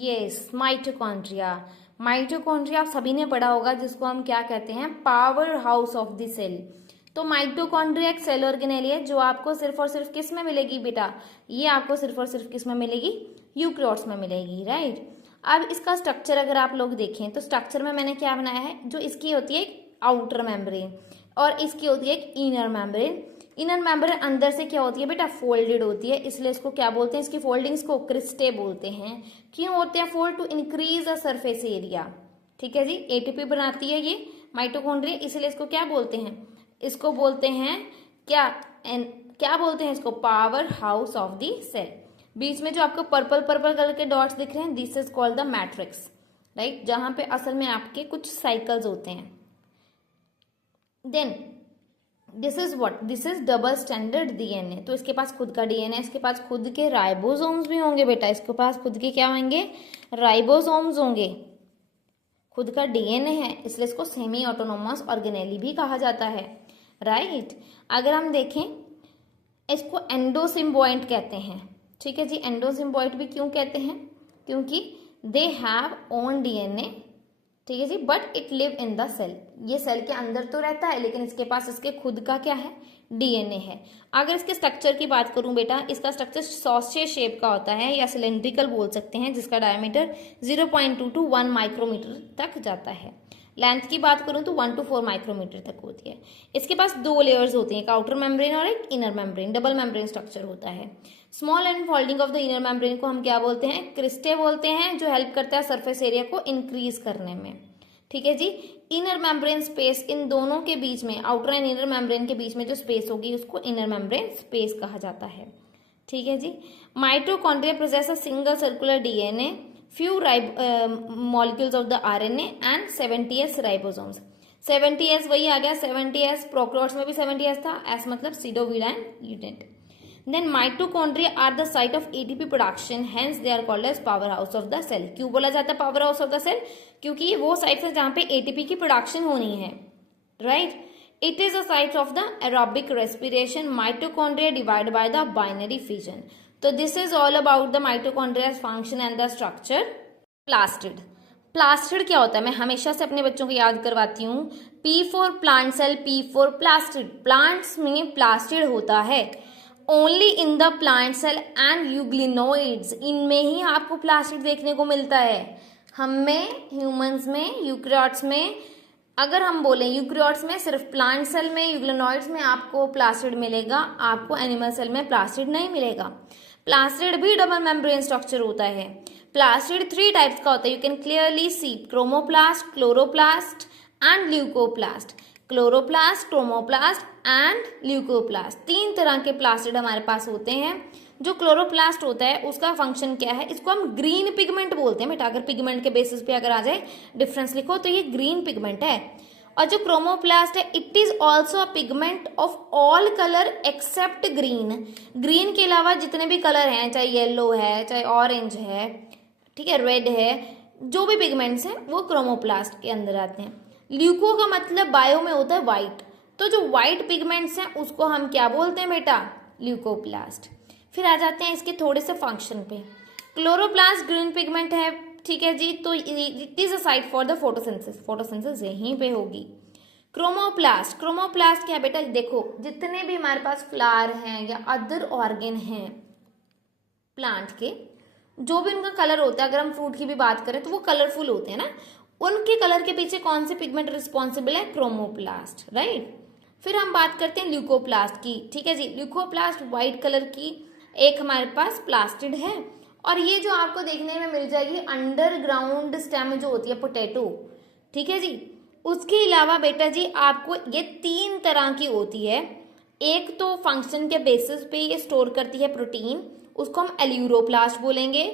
Yes, mitochondria. Mitochondria आप सभी ने पढ़ा होगा, जिसको हम क्या कहते हैं, power house of the cell. तो माइटोकॉन्ड्रिया एक सेल ऑर्गेनेली है जो आपको सिर्फ और सिर्फ किस में मिलेगी बेटा, ये आपको सिर्फ और सिर्फ किस में मिलेगी, यूकैरियोट्स में मिलेगी, राइट। अब इसका स्ट्रक्चर अगर आप लोग देखें तो स्ट्रक्चर में मैंने क्या बनाया है, जो इसकी होती है एक आउटर मेम्ब्रेन और इसकी होती है एक इनर मेम्ब्रेन। इनर मेम्ब्रेन अंदर से क्या होती है बेटा, फोल्डेड होती है, इसलिए इसको क्या बोलते हैं, इसकी फोल्डिंग्स को क्रिस्टे बोलते हैं। क्यों होते हैं fold, to increase the surface area. ठीक है जी, एटीपी बनाती है ये माइटोकॉन्ड्रिया, इसलिए इसको क्या बोलते हैं, इसको बोलते हैं क्या, क्या बोलते हैं इसको, power house of the cell. बीच में जो आपको पर्पल पर्पल कलर के डॉट्स दिख रहे हैं, this is called the matrix, right, जहां पे असल में आपके कुछ साइकिल्स होते हैं। Then this is what, this is double standard DNA. तो इसके पास खुद का डीएनए, इसके पास खुद के राइबोसोम्स भी होंगे बेटा, इसके पास खुद के क्या होंगे, राइबोसोम्स होंगे, खुद का डीएनए है, इसलिए इसको सेमी ऑटोनोमस ऑर्गेनेली भी कहा जाता है, राइट। अगर हम देखें इसको एंडोसिम्बाइट कहते हैं, ठीक है जी। एंडोसिम्बाइट भी क्यों कहते हैं, क्योंकि दे हैव ओन डीएनए, ठीक है जी, but it live in the cell. ये सेल के अंदर तो रहता है लेकिन इसके पास इसके खुद का क्या है, डीएनए है। अगर इसके स्ट्रक्चर की बात करूं बेटा, इसका स्ट्रक्चर सॉसेज शेप का होता है या सिलेंड्रिकल बोल सकते हैं, जिसका डायमीटर 0.2 to 1 माइक्रोमीटर तक जाता है। लेंथ की बात करूं तो 1 to 4 माइक्रोमीटर तक होती है। इसके पास दो लेयर्स होती हैं, एक आउटर मेम्ब्रेन और एक inner membrane, double membrane structure होता है। Small and folding of the inner membrane को हम क्या बोलते हैं, क्रिस्टे बोलते हैं, जो हेल्प करता है सरफेस एरिया को इंक्रीज करने में, ठीक है जी। इनर मेम्ब्रेन स्पेस, इन दोनों के बीच में, आउटर एंड इनर मेम्ब्रेन के बीच में जो स्पेस होगी उसको इनर मेम्ब्रेन स्पेस कहा जाता है, ठीक है जी। Mitochondria process a single circular DNA, few molecules of the RNA and 70s ribosomes। 70s वही आ गया, 70s प्रोकैरियोट्स में भी 70s था, S मतलब pseudoviral unit. Then mitochondria are the site of ATP production, hence they are called as powerhouse of the cell। क्यों बोला जाता है power house of the cell, क्योंकि ये वो साइट है जहां पे ATP की प्रोडक्शन होनी है, right. It is a site of the aerobic respiration। Mitochondria divide by the binary fission। तो this is all about the mitochondria function and the structure. Plastid, plastid क्या होता है, मैं हमेशा से अपने बच्चों को याद करवाती हूँ, P for plant cell, P for plastid. Plants में प्लास्टिड होता है only in the plant cell and euglenoids, इनमें ही आपको प्लास्टिड देखने को मिलता है। हम में, ह्यूमंस में, यूकैरियोट्स में, अगर हम बोलें यूकैरियोट्स में सिर्फ प्लांट सेल में, यूग्लिनोइड्स में आपको प्लास्टिड मिलेगा, आपको एनिमल सेल में प्लास्टिड नहीं मिलेगा। प्लास्टिड भी डबल मेम्ब्रेन स्ट्रक्चर होता है। प्लास्टिड 3 टाइप्स का होता है, you can clearly see, chromoplast, chloroplast and leucoplast. Chloroplast, chromoplast and leucoplast, 3 तरह के प्लास्टिड हमारे पास होते हैं। जो क्लोरोप्लास्ट होता है उसका फंक्शन क्या है, इसको हम ग्रीन पिगमेंट बोलते हैं बेटा, अगर पिगमेंट के बेसिस पे अगर आ जाए डिफरेंस लिखो तो ये ग्रीन पिगमेंट है। और जो क्रोमोप्लास्ट है, it is also a pigment of all colour except green. Green के अलावा जितने भी कलर हैं, चाहे येलो है, चाहे ऑरेंज है, ठीक है, रेड है, जो भी पिगमेंट्स हैं वो क्रोमोप्लास्ट के अंदर आते हैं। ल्यूको का मतलब बायो में होता है व्हाइट, तो जो व्हाइट पिगमेंट्स हैं उसको हम क्या बोलते हैं बेटा, ल्यूकोप्लास्ट। फिर आ जाते हैं इसके थोड़े से फंक्शन पे। क्लोरोप्लास्ट ग्रीन पिगमेंट है, ठीक है जी, तो it is a site for the photosynthesis, photosynthesis यहीं पे होगी। क्रोमोप्लास्ट, क्रोमोप्लास्ट क्या बेटा, देखो जितने भी हमारे पास फ्लावर हैं या अदर ऑर्गन हैं प्लांट के, जो भी उनका कलर होता है, अगर हम फ्रूट की भी बात करें तो वो कलरफुल होते हैं ना, उनके कलर के पीछे कौन से पिगमेंट रिस्पॉन्सिबल है, क्रोमोप्लास्ट, राइट। फिर हम बात करते हैं ल्यूकोप्लास्ट की, ठीक है जी। ल्यूकोप्लास्ट व्हाइट कलर की एक हमारे पास प्लास्टिड है, और ये जो आपको देखने में मिल जाएगी अंडरग्राउंड स्टेम जो होती है पोटैटो, ठीक है जी। उसके अलावा बेटा जी आपको ये 3 तरह की होती है। एक तो फंक्शन के बेसिस पे ये स्टोर करती है प्रोटीन, उसको हम एल्यूरोप्लास्ट बोलेंगे।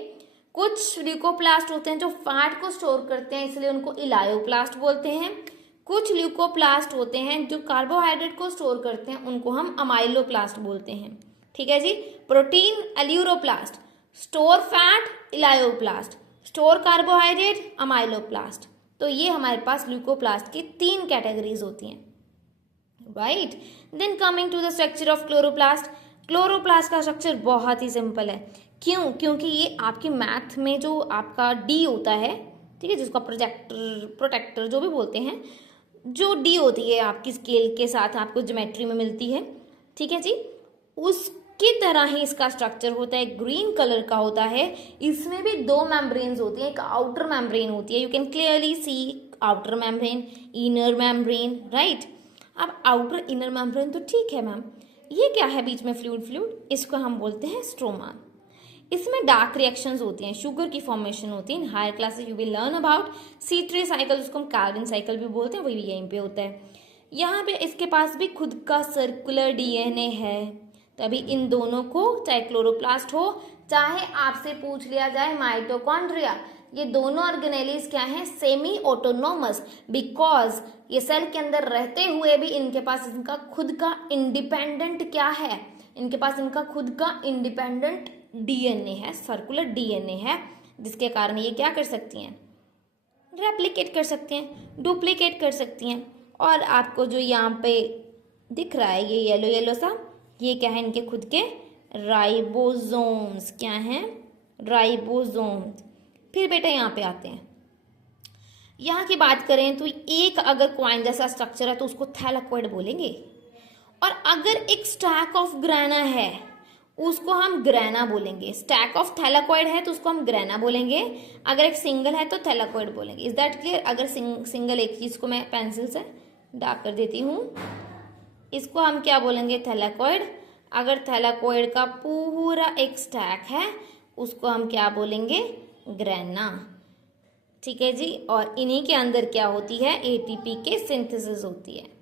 कुछ ल्यूकोप्लास्ट होते हैं जो फैट को स्टोर करते हैं, इसलिए उनको इलायोप्लास्ट बोलते हैं। कुछ ल्यूकोप्लास्ट होते हैं जो कार्बोहाइड्रेट को स्टोर करते हैं, उनको हम अमाइलोप्लास्ट बोलते हैं, ठीक है जी। Protein aleuroplast, store fat elaioplast, store carbohydrate amyloplast. तो ये हमारे पास ल्यूकोप्लास्ट की 3 कैटेगरीज होती हैं, right. Then coming to the structure of chloroplast. Chloroplast का स्ट्रक्चर बहुत ही सिंपल है। क्यों? क्योंकि ये आपके मैथ में जो आपका डी होता है, ठीक है, जिसको प्रोटेक्टर जो भी बोलते हैं, जो डी होती है आपकी स्केल के साथ आपको ज्योमेट्री में मिलती है, ठीक है जी, उसकी तरह ही इसका स्ट्रक्चर होता है, ग्रीन कलर का होता है। इसमें भी दो मेम्ब्रेन्स होती हैं, एक आउटर मेम्ब्रेन होती है, you can clearly see outer membrane, inner membrane, right. अब आउटर इनर मेम्ब्रेन तो ठीक है मैम, ये क्या है बीच में फ्लूइड, इसको हम बोलते हैं स्ट्रोमा। इसमें डार्क रिएक्शंस होती हैं, शुगर की फॉर्मेशन होती है। In higher classes you will learn about C3 cycle, उसको हम कैल्विन साइकिल भी बोलते हैं, वही यहीं पे होता है। यहाँ पे इसके पास भी खुद का सर्कुलर DNA है, तभी इन दोनों को, चाहे क्लोरोप्लास्ट हो चाहे आपसे पूछ लिया जाए माइटोकॉन्ड्रिया, ये दोनों ऑर्गेनेलीज क्या हैं, सेमी ऑटोनोमस, बिकॉज ये सेल के अंदर रहते हुए भी इनके पास इनका खुद का इंडिपेंडेंट क्या है, इनके पास इनका खुद का इंडिपेंडेंट DNA है, सर्कुलर DNA है, जिसके कारण ये क्या कर सकती हैं, रेप्लिकेट कर सकते हैं, डुप्लीकेट कर सकती हैं। और आपको जो यहाँ पे दिख रहा है ये येलो येलो सा, ये क्या है, इनके खुद के राइबोसोम्स, क्या हैं, राइबोसोम्स। फिर बेटा यहाँ पे आते हैं, यहाँ की बात करें तो एक अगर क्वाइन जैसा स्ट्रक्चर है तो उसको थैलेकोइड बोलेंगे, और अगर एक स्टैक ऑफ ग्रेना है उसको हम ग्रेना बोलेंगे। स्टैक ऑफ थैलेकोइड है तो उसको हम ग्रेना बोलेंगे, अगर एक सिंगल है तो थैलेकोइड बोलेंगे। Is that clear? अगर सिंगल एक चीज को मैं पेंसिल से डार्क कर देती हूँ, इसको हम क्या बोलेंगे, थैलेकोइड। अगर थैलेकोइड का पूरा एक स्टैक है उसको हम क्या बोलेंगे, ग्रेना, ठीक है जी। और इन्हीं के अंदर क्या होती है, ATP के सिंथेसिस होती है।